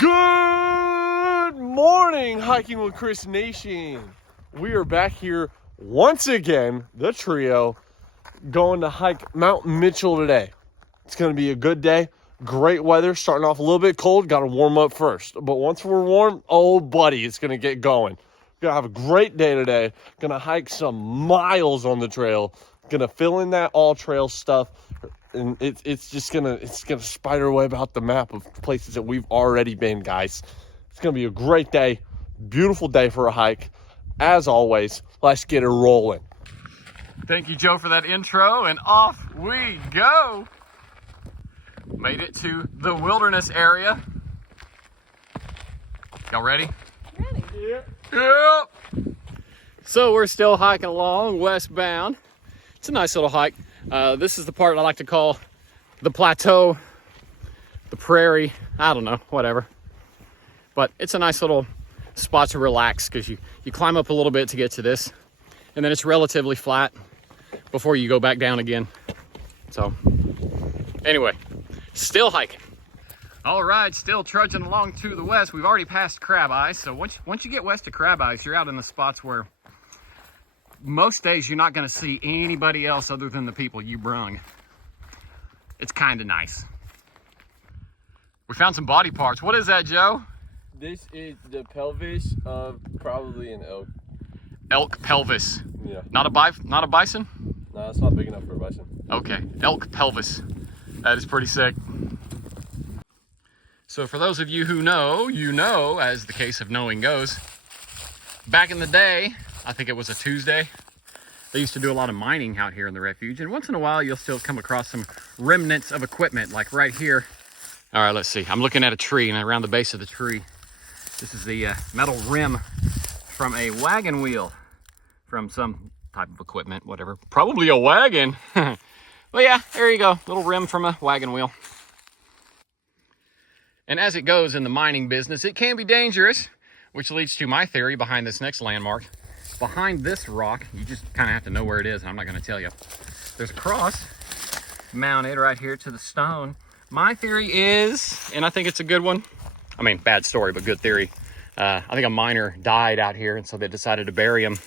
Good morning, Hiking with Chris Nation. We are back here once again, the trio, going to hike Mount Mitchell today. It's going to be a good day. Great weather, starting off a little bit cold. Got to warm up first. But once we're warm, oh, buddy, it's going to get going. Going to have a great day today. Going to hike some miles on the trail. Going to fill in that all trail stuff. And it's gonna spider web out the map of places that we've already been, guys. It's gonna be a great day, beautiful day for a hike. As always, let's get it rolling. Thank you, Joe, for that intro, and off we go. Made it to the wilderness area. Y'all ready? Ready. Yeah. So we're still hiking along westbound. It's a nice little hike. This is the part I like to call the plateau, the prairie, I don't know, whatever. But it's a nice little spot to relax because you climb up a little bit to get to this, and then it's relatively flat before you go back down again. So anyway, still hiking. All right, still trudging along to the west. We've already passed Crab Eyes, so once you get west of Crab Eyes, you're out in the spots where most days you're not going to see anybody else other than the people you brung. It's kind of nice. We found some body parts. What is that, Joe? This is the pelvis of probably an elk. Elk pelvis. Yeah. Not a bison? No, it's not big enough for a bison. Okay, elk pelvis. That is pretty sick. So for those of you who know, you know, as the case of knowing goes, back in the day, I think it was a Tuesday, they used to do a lot of mining out here in the refuge, and once in a while you'll still come across some remnants of equipment, like right here. All right, let's see. I'm looking at a tree, and around the base of the tree, this is the metal rim from a wagon wheel from some type of equipment, whatever. Probably a wagon. Well, yeah, there you go. Little rim from a wagon wheel. And as it goes in the mining business, it can be dangerous, which leads to my theory behind this next landmark. Behind this rock, you just kind of have to know where it is, and I'm not going to tell you. There's a cross mounted right here to the stone. My theory is, and I think it's a good one, I mean, bad story, but good theory. I think a miner died out here, and so they decided to bury him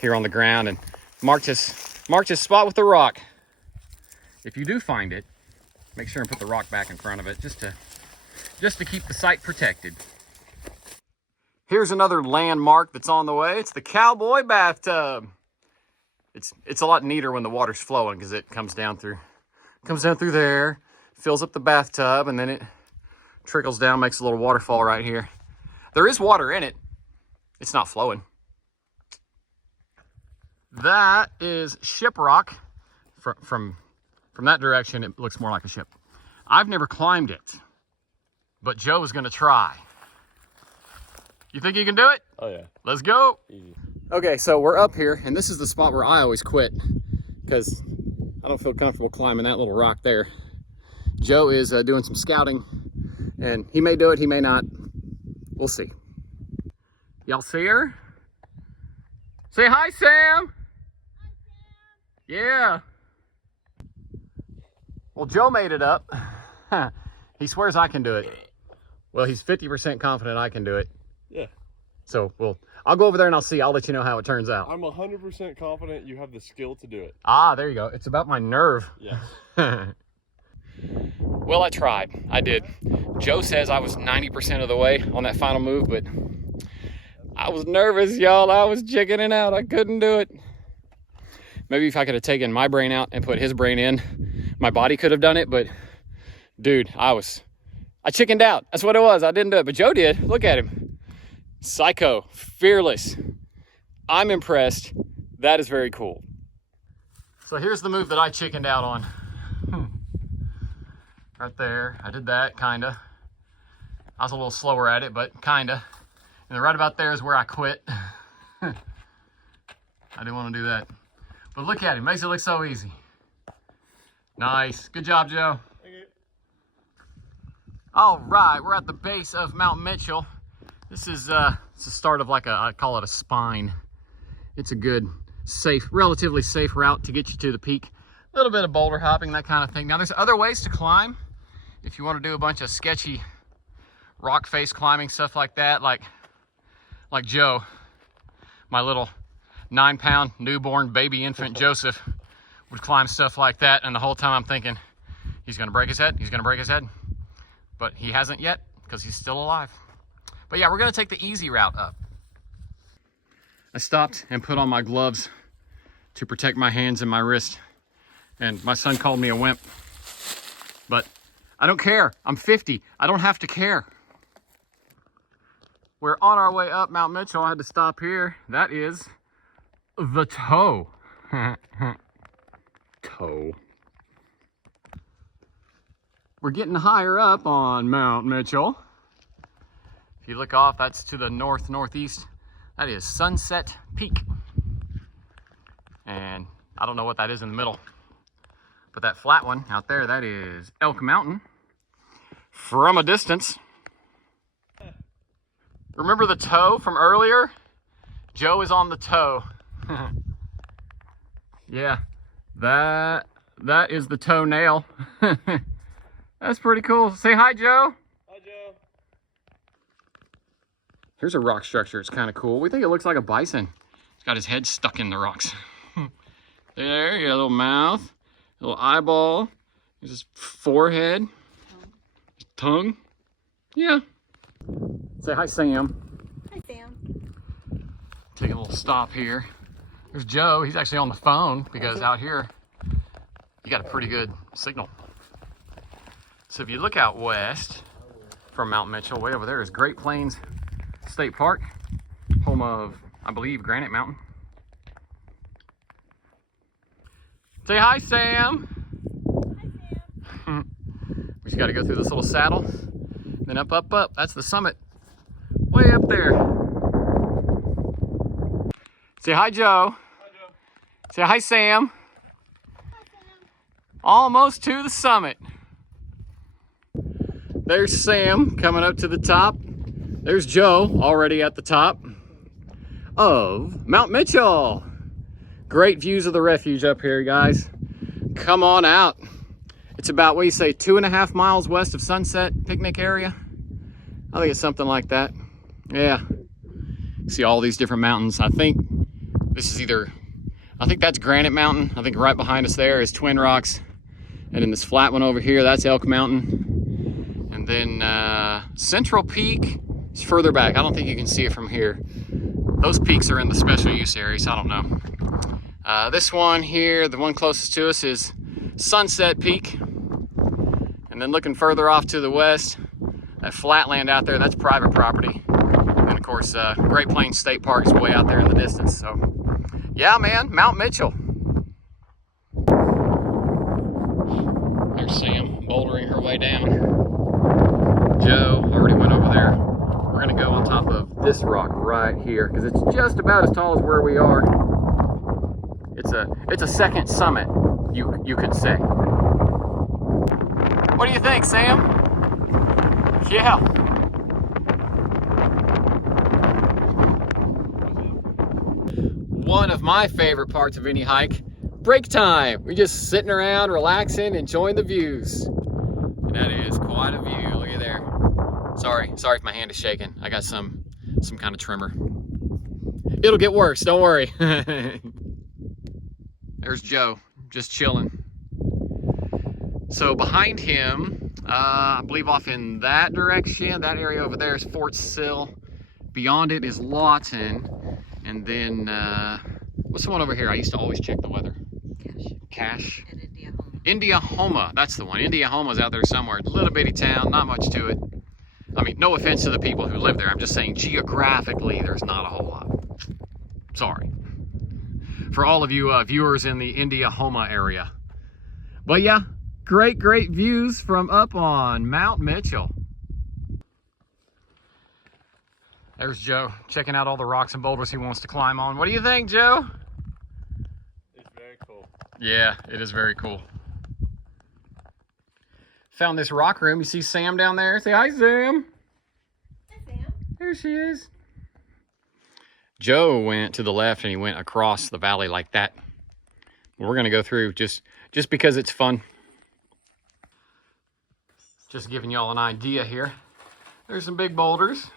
here on the ground and marked his spot with the rock. If you do find it, make sure and put the rock back in front of it just to keep the site protected. Here's another landmark that's on the way. It's the cowboy bathtub. It's a lot neater when the water's flowing because it comes down through there, fills up the bathtub, and then it trickles down, makes a little waterfall right here. There is water in it. It's not flowing. That is shiprock. From that direction, it looks more like a ship. I've never climbed it, but Joe is going to try. You think you can do it? Oh, yeah. Let's go. Easy. Okay, so we're up here, and this is the spot where I always quit because I don't feel comfortable climbing that little rock there. Joe is doing some scouting, and he may do it, he may not. We'll see. Y'all see her? Say hi, Sam. Hi, Sam. Yeah. Well, Joe made it up. He swears I can do it. Well, he's 50% confident I can do it. Yeah. So, I'll go over there and I'll let you know how it turns out. I'm 100% confident you have the skill to do it. Ah, there you go. It's about my nerve. Yeah. Well, I tried. I did. Joe says I was 90% of the way on that final move, but I was nervous, y'all. I was chickening out. I couldn't do it. Maybe if I could have taken my brain out and put his brain in, my body could have done it, but dude, I chickened out. That's what it was. I didn't do it, but Joe did. Look at him. Psycho, fearless. I'm impressed. That is very cool. So here's the move that I chickened out on. Right there. I did that, kinda. I was a little slower at it, but kinda. And right about there is where I quit. I didn't want to do that. But look at him. Makes it look so easy. Nice. Good job, Joe. Thank you. All right, we're at the base of Mount Mitchell. This is the start of I call it a spine. It's a good, safe, relatively safe route to get you to the peak. A little bit of boulder hopping, that kind of thing. Now, there's other ways to climb. If you want to do a bunch of sketchy rock face climbing, stuff like that, like Joe, my little 9-pound newborn baby infant Joseph would climb stuff like that, and the whole time I'm thinking, he's gonna break his head, he's gonna break his head. But he hasn't yet, because he's still alive. But yeah, we're gonna take the easy route up. I stopped and put on my gloves to protect my hands and my wrist. And my son called me a wimp. But I don't care, I'm 50, I don't have to care. We're on our way up Mount Mitchell. I had to stop here. That is the toe. Toe. We're getting higher up on Mount Mitchell. If you look off, that's to the northeast. That is Sunset Peak. And I don't know what that is in the middle. But that flat one out there, that is Elk Mountain from a distance. Remember the toe from earlier? Joe is on the toe. Yeah, that is the toenail. That's pretty cool. Say hi, Joe. Hi, Joe. Here's a rock structure. It's kind of cool. We think it looks like a bison. He's got his head stuck in the rocks. There, you got a little mouth, a little eyeball. There's his forehead, his tongue. Yeah. Say hi, Sam. Hi, Sam. Take a little stop here. There's Joe. He's actually on the phone because out here, you got a pretty good signal. So if you look out west from Mount Mitchell, way over there is Great Plains State Park, home of, I believe, Granite Mountain. Say hi, Sam. Hi, Sam. We just got to go through this little saddle, then up, up, up. That's the summit, way up there. Say hi, Joe. Hi, Joe. Say hi, Sam. Hi, Sam. Almost to the summit. There's Sam coming up to the top. There's Joe already at the top of Mount Mitchell. Great views of the refuge up here, guys. Come on out. It's about, what do you say, 2.5 miles west of Sunset picnic area? I think it's something like that. Yeah. See all these different mountains. I think this is I think that's Granite Mountain. I think right behind us there is Twin Rocks. And then this flat one over here, that's Elk Mountain. And then Central Peak is further back. I don't think you can see it from here. Those peaks are in the special use area, so I don't know. This one here, the one closest to us, is Sunset Peak. And then looking further off to the west, that flat land out there, that's private property. And of course, Great Plains State Park is way out there in the distance. So, yeah, man, Mount Mitchell. There's Sam bouldering her way down. Joe already went over there. We're gonna go on top of this rock right here because it's just about as tall as where we are. It's a second summit, you could say. What do you think, Sam? Yeah. One of my favorite parts of any hike, break time. We're just sitting around, relaxing, enjoying the views. And that is quite a view. Look at there. Sorry if my hand is shaking. I got some kind of tremor. It'll get worse, don't worry. There's Joe, just chilling. So behind him, I believe off in that direction, that area over there is Fort Sill. Beyond it is Lawton. And then, what's the one over here? I used to always check the weather. Cache. And Indiahoma. Indiahoma, that's the one. Indiahoma's out there somewhere. Little bitty town, not much to it. I mean, no offense to the people who live there. I'm just saying geographically, there's not a whole lot. Sorry. For all of you viewers in the Indiahoma area. But yeah, great views from up on Mount Mitchell. There's Joe checking out all the rocks and boulders he wants to climb on. What do you think, Joe? It's very cool. Yeah, it is very cool. Found this rock room. You see Sam down there? Say hi, Sam. Hi, Sam. There she is. Joe went to the left and he went across the valley like that. We're going to go through just because it's fun. Just giving y'all an idea here. There's some big boulders.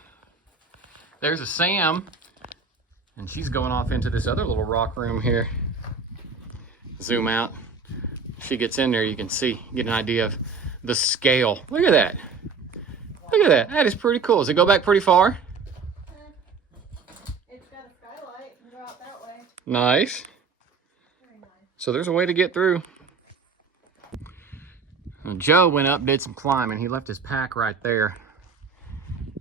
There's a Sam, and she's going off into this other little rock room here. Zoom out. If she gets in there, you can see, get an idea of the scale. Look at that. Look at that. That is pretty cool. Does it go back pretty far? It's got a skylight. You can go out that way. Nice. Very nice. So there's a way to get through. And Joe went up, did some climbing. He left his pack right there.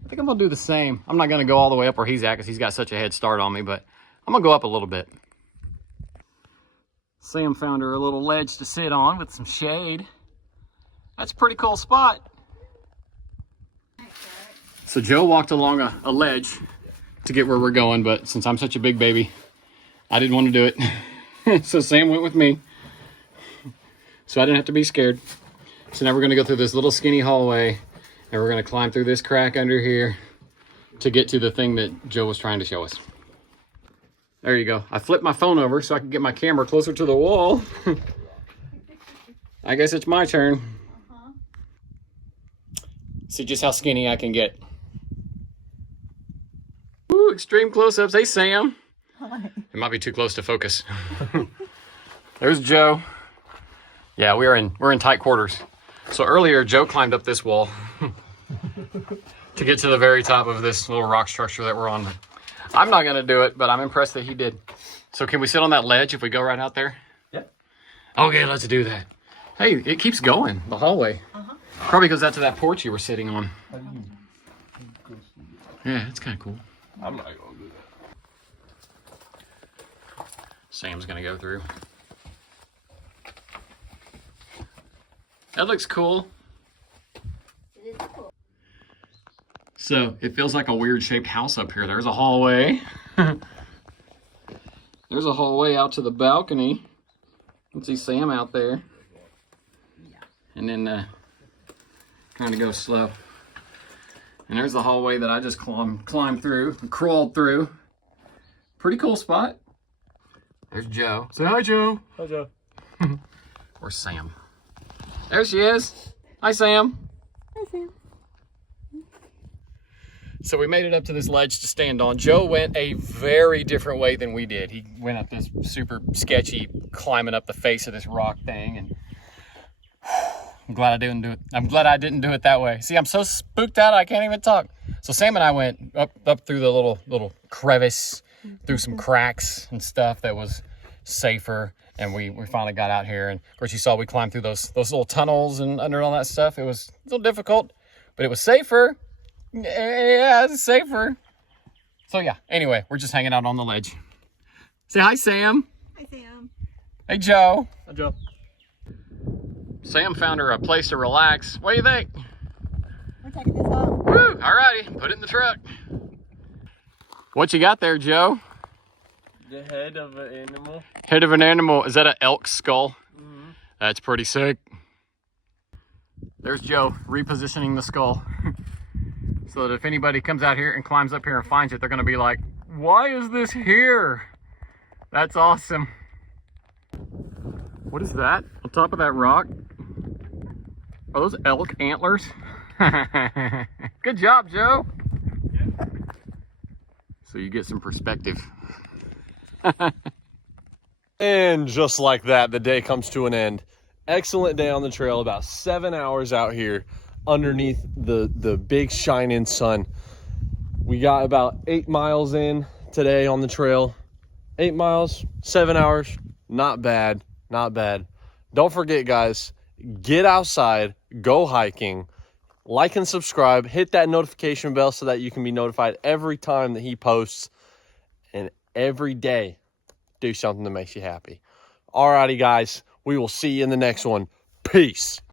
I think I'm gonna do the same. I'm not gonna go all the way up where he's at because he's got such a head start on me, but I'm gonna go up a little bit. Sam found her a little ledge to sit on with some shade. That's a pretty cool spot. So Joe walked along a ledge to get where we're going, but since I'm such a big baby, I didn't want to do it. So Sam went with me. So I didn't have to be scared. So now we're gonna go through this little skinny hallway and we're gonna climb through this crack under here to get to the thing that Joe was trying to show us. There you go. I flipped my phone over so I can get my camera closer to the wall. I guess it's my turn. See just how skinny I can get. Ooh, extreme close-ups. Hey, Sam. Hi. It might be too close to focus. There's Joe. Yeah, we're in tight quarters. So earlier, Joe climbed up this wall to get to the very top of this little rock structure that we're on. I'm not gonna do it, but I'm impressed that he did. So can we sit on that ledge if we go right out there? Yeah. Okay, let's do that. Hey, it keeps going, the hallway. Probably goes out to that porch you were sitting on. Yeah, it's kind of cool. I'm not gonna do that. Sam's gonna go through. That looks cool. It is cool. So it feels like a weird shaped house up here. There's a hallway. There's a hallway out to the balcony. You can see Sam out there. And then trying to go slow. And there's the hallway that I just climbed through, crawled through. Pretty cool spot. There's Joe. Say hi, Joe. Hi, Joe. Or Sam. There she is. Hi, Sam. Hi, Sam. So we made it up to this ledge to stand on. Joe went a very different way than we did. He went up this super sketchy, climbing up the face of this rock thing, and I'm glad I didn't do it. I'm glad I didn't do it that way. See, I'm so spooked out I can't even talk. So Sam and I went up through the little crevice, through some cracks and stuff that was safer, and we finally got out here. And of course, you saw we climbed through those little tunnels and under all that stuff. It was a little difficult, but it was safer. Yeah, it's safer. So yeah, anyway, we're just hanging out on the ledge. Say hi, Sam. Hi, Sam. Hey, Joe. Hi, Joe. Sam found her a place to relax. What do you think? We're taking this off. Woo, all righty, put it in the truck. What you got there, Joe? The head of an animal. Head of an animal. Is that an elk skull? Mm-hmm. That's pretty sick. There's Joe repositioning the skull. So that if anybody comes out here and climbs up here and finds it, they're gonna be like, why is this here? That's awesome. What is that on top of that rock? Are those elk antlers? Good job, Joe. So you get some perspective. And just like that, the day comes to an end. Excellent day on the trail, about 7 hours out here underneath the big shining sun. We got about 8 miles in today on the trail. 8 miles, 7 hours, not bad, not bad. Don't forget, guys, get outside, go hiking, like and subscribe, hit that notification bell so that you can be notified every time that he posts, and every day do something that makes you happy. Alrighty, guys, we will see you in the next one. Peace.